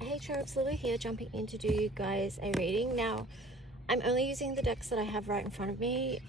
Hey Cherubs, Lulu here, jumping in to do you guys a reading. Now, I'm only using the decks that I have right in front of me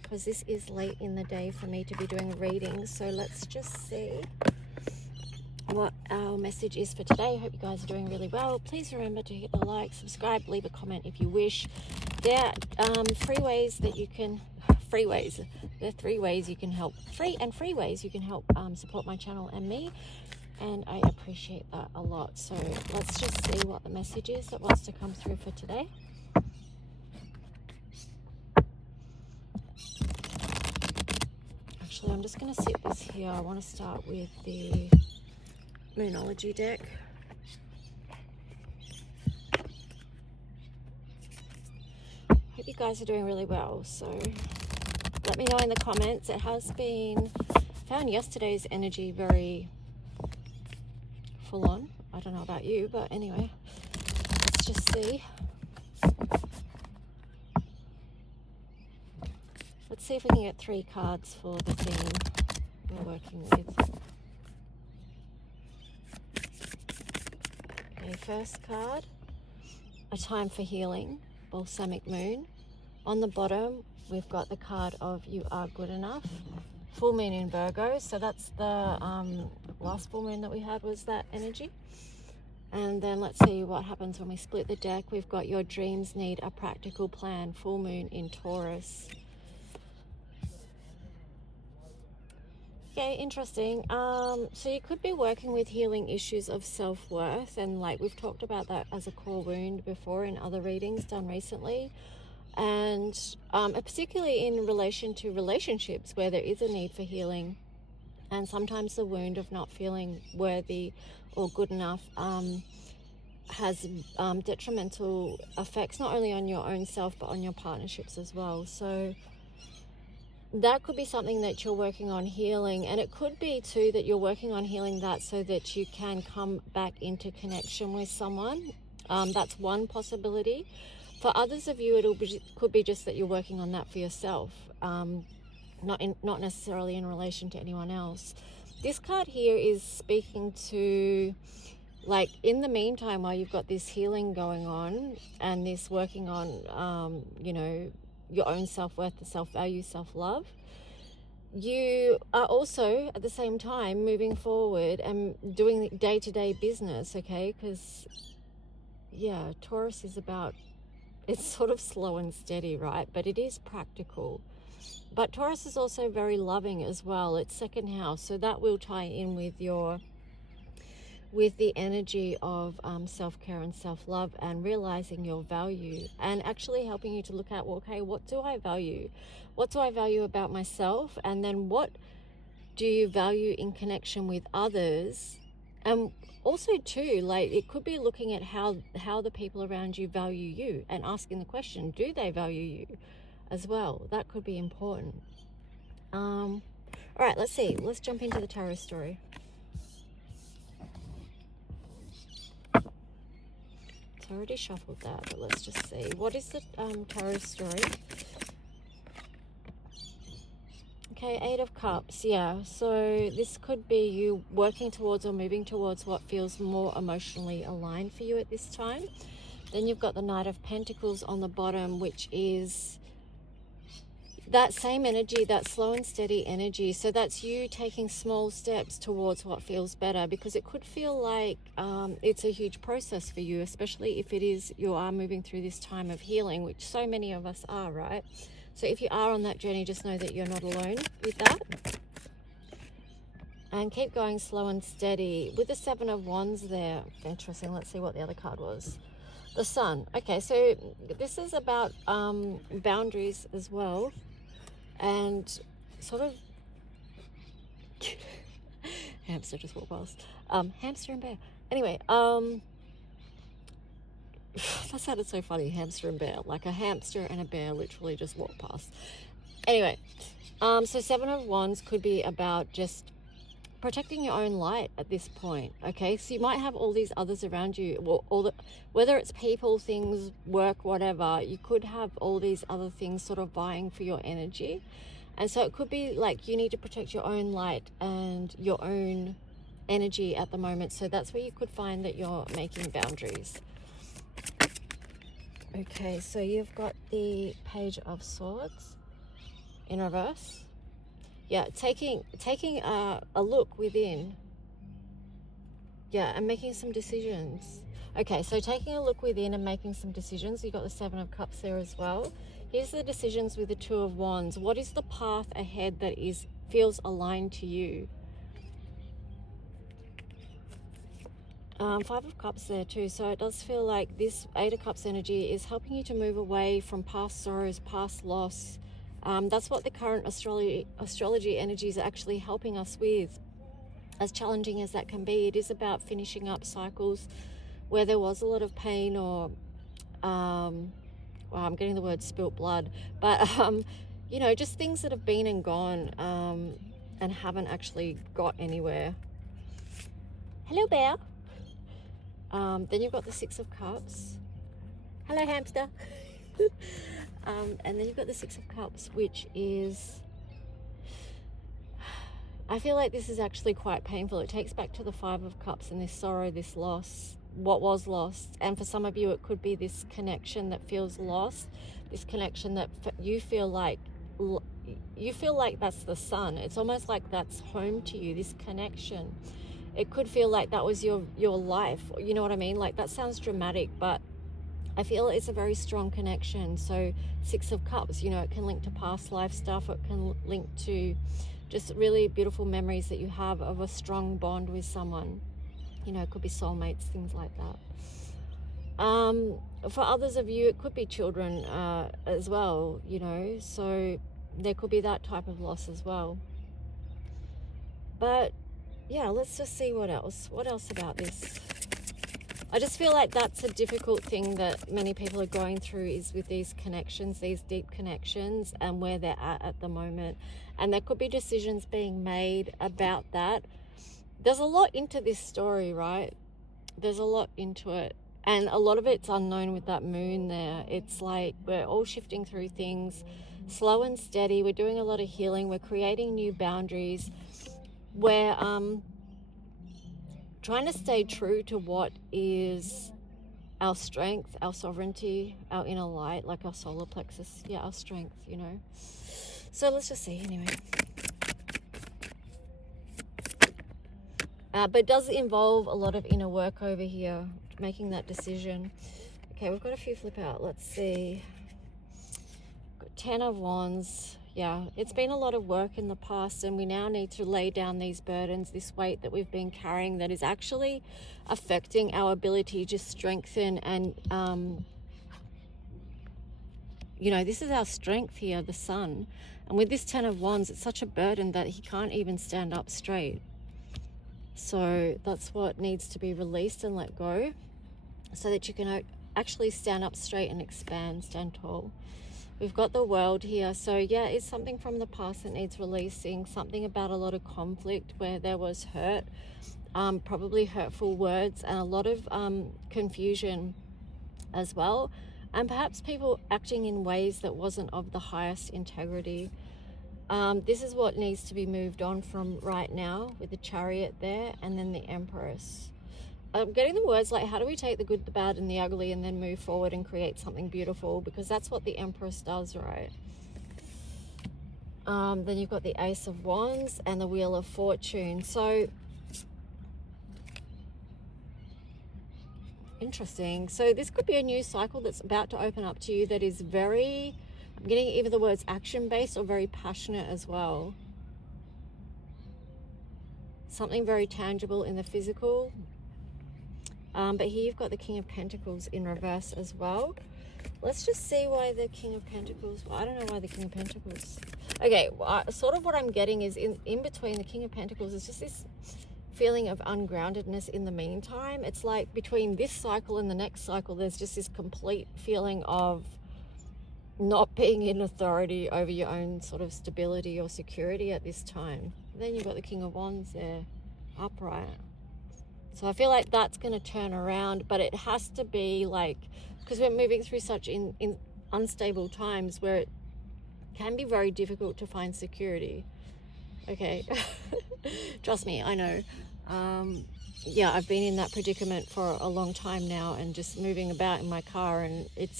because this is late in the day for me to be doing readings. So let's just see what our message is for today. I hope you guys are doing really well. Please remember to hit the like, subscribe, leave a comment if you wish. There are free ways that you can... Free ways. There are 3 ways you can help. Free ways you can help support my channel and me. And I appreciate that a lot. So let's just see what the message is that wants to come through for today. Actually, I'm just going to sit this here. I want to start with the Moonology deck. Hope you guys are doing really well. So let me know in the comments. It has been... found yesterday's energy very... full on. I don't know about you, but anyway, let's just see. Let's see if we can get 3 cards for the theme we're working with. Okay, first card, a time for healing, balsamic moon. On the bottom, we've got the card of you are good enough. Full moon in Virgo, so that's the last full moon that we had was that energy. And then let's see what happens when we split the deck. We've got your dreams need a practical plan, full moon in Taurus. Okay, interesting. So you could be working with healing issues of self-worth, and like we've talked about that as a core wound before in other readings done recently. And particularly in relation to relationships where there is a need for healing, and sometimes the wound of not feeling worthy or good enough has detrimental effects not only on your own self but on your partnerships as well. So that could be something that you're working on healing, and it could be too that you're working on healing that so that you can come back into connection with someone. That's one possibility. For others of you, could be just that you're working on that for yourself, not necessarily in relation to anyone else. This card here is speaking to, like, in the meantime, while you've got this healing going on and this working on, you know, your own self-worth, the self-value, self-love, you are also at the same time moving forward and doing day-to-day business, okay? Because, yeah, Taurus is about... it's sort of slow and steady, right? But it is practical. But Taurus is also very loving as well. It's second house, so that will tie in with the energy of self-care and self-love and realizing your value, and actually helping you to look at, well, okay, what do I value? What do I value about myself? And then what do you value in connection with others? And also too, like, it could be looking at how the people around you value you and asking the question, do they value you as well? That could be important. All right, let's see. Let's jump into the tarot story. So I already shuffled that, but let's just see. What is the tarot story? Okay, 8 of Cups, yeah. So this could be you working towards or moving towards what feels more emotionally aligned for you at this time. Then you've got the Knight of Pentacles on the bottom, which is that same energy, that slow and steady energy. So that's you taking small steps towards what feels better, because it could feel like it's a huge process for you, especially if it is, you are moving through this time of healing, which so many of us are, right? So if you are on that journey, just know that you're not alone with that. And keep going slow and steady. With the 7 of Wands there, interesting. Let's see what the other card was. The Sun. Okay, so this is about boundaries as well. And sort of... hamster just walked past. Hamster and bear. Anyway, that sounded so funny, hamster and bear. Like a hamster and a bear literally just walked past. Anyway, so 7 of Wands could be about just protecting your own light at this point, okay? So you might have all these others around you, whether it's people, things, work, whatever, you could have all these other things sort of vying for your energy. And so it could be like you need to protect your own light and your own energy at the moment. So that's where you could find that you're making boundaries. Okay, so you've got the Page of Swords in reverse. Yeah, taking a look within. Yeah, and making some decisions. Okay, so taking a look within and making some decisions. You've got the Seven of Cups there as well. Here's the decisions with the Two of Wands. What is the path ahead that feels aligned to you? Five of Cups there too. So it does feel like this Eight of Cups energy is helping you to move away from past sorrows, past loss. That's what the current astrology energies are actually helping us with. As challenging as that can be, it is about finishing up cycles where there was a lot of pain or, well, I'm getting the word spilt blood, but, you know, just things that have been and gone and haven't actually got anywhere. Hello, bear. Then you've got the Six of Cups. Hello, hamster. And then you've got the Six of Cups, which is, I feel like this is actually quite painful. It takes back to the Five of Cups and this sorrow, this loss, what was lost. And for some of you, it could be this connection that feels lost, this connection that you feel like that's the sun. It's almost like that's home to you, this connection. It could feel like that was your life. You know what I mean? Like, that sounds dramatic, but I feel it's a very strong connection. So Six of Cups, you know, it can link to past life stuff. It can link to just really beautiful memories that you have of a strong bond with someone. You know, it could be soulmates, things like that. For others of you, it could be children as well, you know, so there could be that type of loss as well. But yeah, let's just see what else about this. I just feel like that's a difficult thing that many people are going through, is with these connections, these deep connections, and where they're at the moment. And there could be decisions being made about that. There's a lot into this story, right? There's a lot into it. And a lot of it's unknown with that moon there. It's like we're all shifting through things slow and steady. We're doing a lot of healing. We're creating new boundaries. We're trying to stay true to what is our strength, our sovereignty, our inner light, like our solar plexus. Yeah, our strength, you know. So let's just see anyway. But it does involve a lot of inner work over here, making that decision. Okay, we've got a few flip out. Let's see. Got 10 of Wands. Yeah, it's been a lot of work in the past, and we now need to lay down these burdens, this weight that we've been carrying that is actually affecting our ability to strengthen. And, you know, this is our strength here, the sun. And with this 10 of Wands, it's such a burden that he can't even stand up straight. So that's what needs to be released and let go, so that you can actually stand up straight and expand, stand tall. We've got the World here. So yeah, it's something from the past that needs releasing, something about a lot of conflict where there was hurt, probably hurtful words, and a lot of confusion as well. And perhaps people acting in ways that wasn't of the highest integrity. This is what needs to be moved on from right now, with the Chariot there and then the Empress. I'm getting the words like, how do we take the good, the bad, and the ugly and then move forward and create something beautiful? Because that's what the Empress does, right? Then you've got the Ace of Wands and the Wheel of Fortune. So, interesting. So this could be a new cycle that's about to open up to you that is very, I'm getting either the words action-based or very passionate as well. Something very tangible in the physical. But here you've got the King of Pentacles in reverse as well. Let's just see why the King of Pentacles, well, I don't know why the King of Pentacles. Okay, sort of what I'm getting is in between the King of Pentacles is just this feeling of ungroundedness in the meantime. It's like between this cycle and the next cycle, there's just this complete feeling of not being in authority over your own sort of stability or security at this time. Then you've got the King of Wands there, upright. So I feel like that's going to turn around, but it has to be like, because we're moving through such in unstable times where it can be very difficult to find security. Okay, trust me, I know. Yeah, I've been in that predicament for a long time now, and just moving about in my car, and it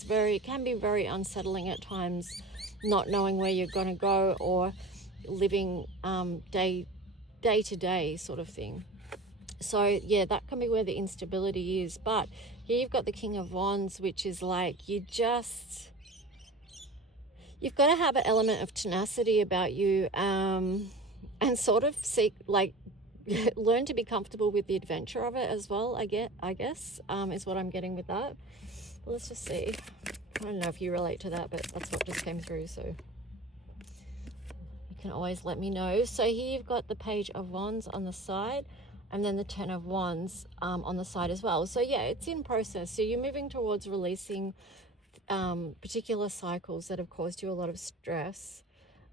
can be very unsettling at times, not knowing where you're going to go, or living day to day sort of thing. So yeah, that can be where the instability is. But here you've got the King of Wands, which is like you've got to have an element of tenacity about you, and sort of seek, like, learn to be comfortable with the adventure of it as well. I guess is what I'm getting with that. Let's just see. I don't know if you relate to that, but that's what just came through, so you can always let me know. So here you've got the Page of Wands on the side, and then the Ten of Wands on the side as well. So yeah, it's in process. So you're moving towards releasing particular cycles that have caused you a lot of stress.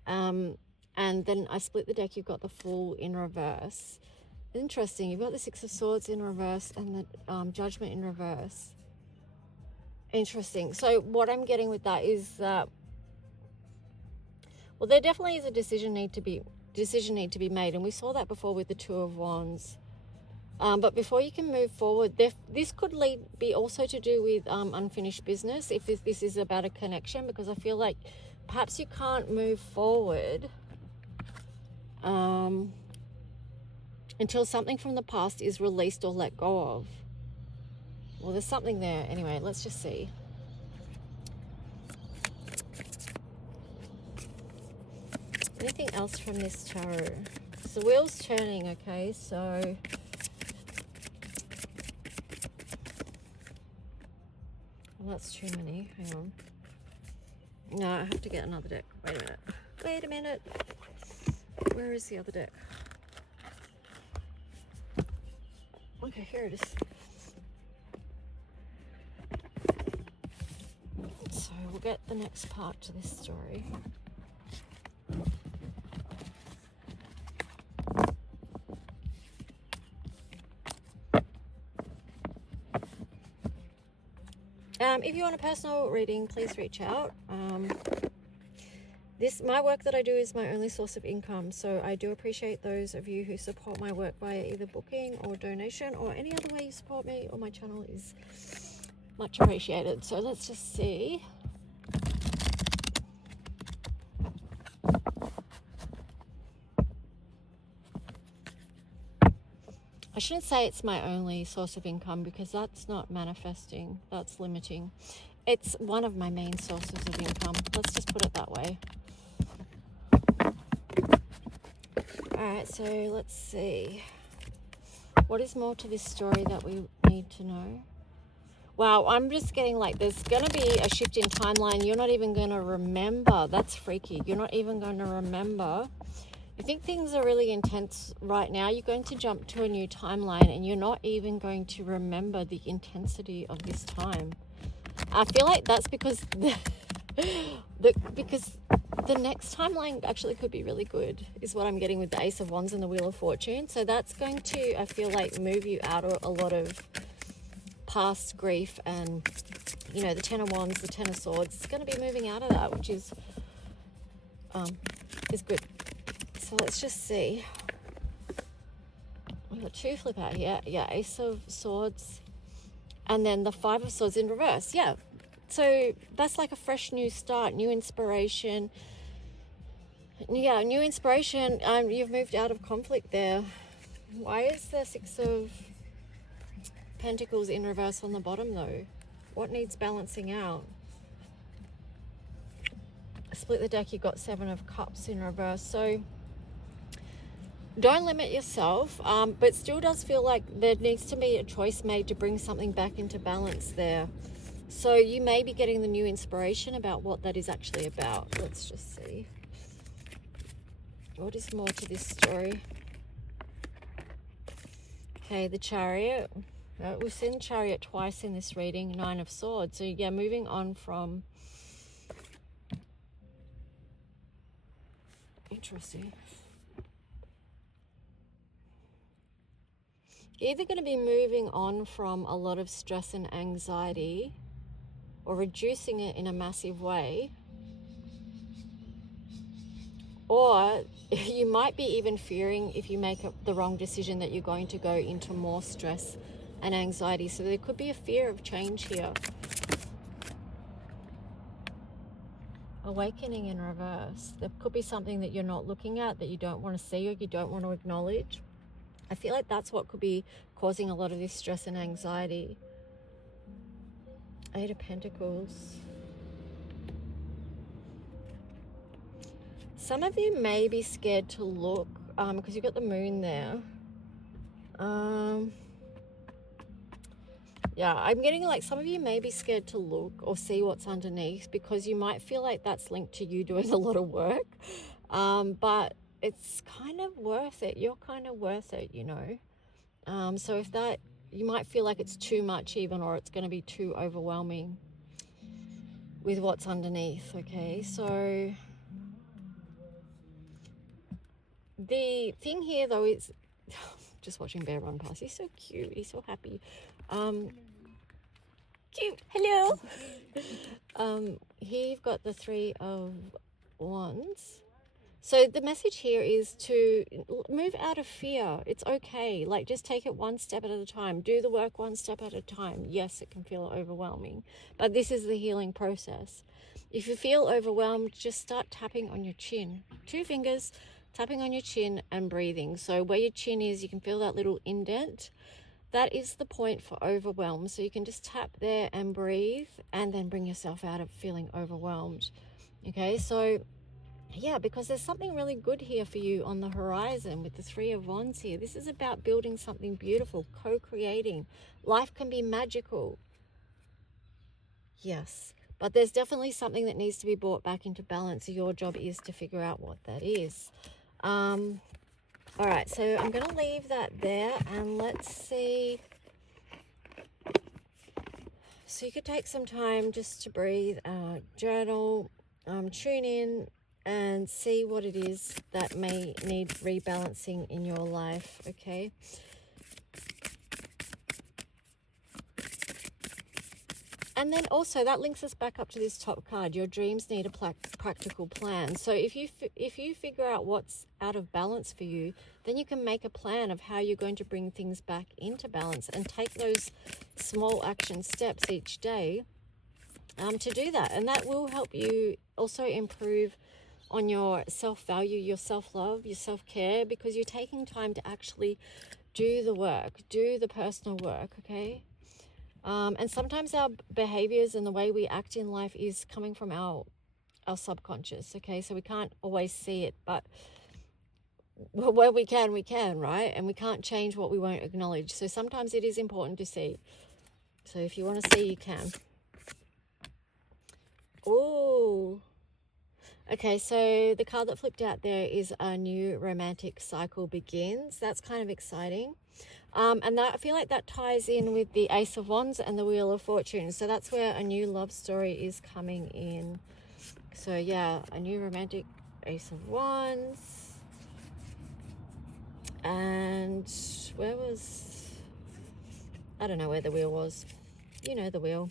And then I split the deck. You've got the Fool in reverse. Interesting. You've got the Six of Swords in reverse and the Judgment in reverse. Interesting. So what I'm getting with that is that, well, there definitely is a decision need to be made, and we saw that before with the Two of Wands. But before you can move forward, this could be also to do with unfinished business, if this is about a connection, because I feel like perhaps you can't move forward until something from the past is released or let go of. Well, there's something there. Anyway, let's just see. Anything else from this tarot? So the wheel's turning, okay? So well, that's too many. Hang on. No, I have to get another deck. Wait a minute. Where is the other deck? Okay, here it is. So we'll get the next part to this story. If you want a personal reading, please reach out. My work that I do is my only source of income, so I do appreciate those of you who support my work via either booking or donation, or any other way you support me or my channel is much appreciated. So let's just see. I shouldn't say it's my only source of income, because that's not manifesting, that's limiting. It's one of my main sources of income. Let's just put it that way. Alright, so let's see. What is more to this story that we need to know? Wow, I'm just getting like there's going to be a shift in timeline. You're not even going to remember. That's freaky. You're not even going to remember. You think things are really intense right now. You're going to jump to a new timeline, and you're not even going to remember the intensity of this time. I feel like that's because because the next timeline actually could be really good, is what I'm getting with the Ace of Wands and the Wheel of Fortune. So that's going to, I feel like, move you out of a lot of past grief, and, you know, the Ten of Wands, the Ten of Swords. It's going to be moving out of that, which is good. So let's just see. We've got two flip out here. Yeah, Ace of Swords, and then the Five of Swords in reverse. Yeah. So that's like a fresh new start, new inspiration. Yeah, new inspiration. You've moved out of conflict there. Why is there Six of Pentacles in reverse on the bottom though? What needs balancing out? Split the deck, you've got Seven of Cups in reverse. So don't limit yourself, but still does feel like there needs to be a choice made to bring something back into balance there. So you may be getting the new inspiration about what that is actually about. Let's just see. What is more to this story? Okay, the Chariot. We've seen Chariot twice in this reading, Nine of Swords. So yeah, moving on from... Interesting. You're either going to be moving on from a lot of stress and anxiety, or reducing it in a massive way, Or you might be even fearing, if you make the wrong decision, that you're going to go into more stress and anxiety. So there could be a fear of change here. Awakening in reverse. There could be something that you're not looking at, that you don't want to see, or you don't want to acknowledge. I feel like that's what could be causing a lot of this stress and anxiety. Eight of Pentacles. Some of you may be scared to look, because you've got the moon there. Yeah, I'm getting like some of you may be scared to look or see what's underneath, because you might feel like that's linked to you doing a lot of work. But it's kind of worth it. You're kind of worth it, you know. So if that, you might feel like it's too much even, or it's going to be too overwhelming with what's underneath, okay? So the thing here though is, just watching Bear run past, he's so cute, he's so happy. Cute, hello. Here you've got the Three of Wands. So the message here is to move out of fear. It's okay. Like, just take it one step at a time. Do the work one step at a time. Yes, it can feel overwhelming, but this is the healing process. If you feel overwhelmed, just start tapping on your chin. 2 fingers, tapping on your chin and breathing. So where your chin is, you can feel that little indent. That is the point for overwhelm. So you can just tap there and breathe, and then bring yourself out of feeling overwhelmed. Okay, so yeah, because there's something really good here for you on the horizon with the Three of Wands here. This is about building something beautiful, co-creating. Life can be magical. Yes, but there's definitely something that needs to be brought back into balance. Your job is to figure out what that is. All right, so I'm going to leave that there, and let's see. So you could take some time just to breathe, journal, tune in, and see what it is that may need rebalancing in your life, okay? And then also that links us back up to this top card. Your dreams need a practical plan. So if you figure out what's out of balance for you, then you can make a plan of how you're going to bring things back into balance, and take those small action steps each day to do that. And that will help you also improve on your self-value, your self-love, your self-care, because you're taking time to actually do the work, do the personal work, okay? And sometimes our behaviors and the way we act in life is coming from our subconscious, okay? So we can't always see it, but where we can, right? And we can't change what we won't acknowledge. So sometimes it is important to see. So if you want to see, you can. Oh, okay, so the card that flipped out there is A New Romantic Cycle Begins. That's kind of exciting. And that, I feel like that ties in with the Ace of Wands and the Wheel of Fortune. So that's where a new love story is coming in. So yeah, a new romantic, Ace of Wands. And where was, I don't know where the wheel was. You know the wheel.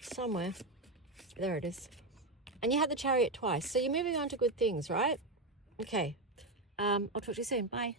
Somewhere. There it is. And you had the Chariot twice. So you're moving on to good things, right? Okay. I'll talk to you soon. Bye.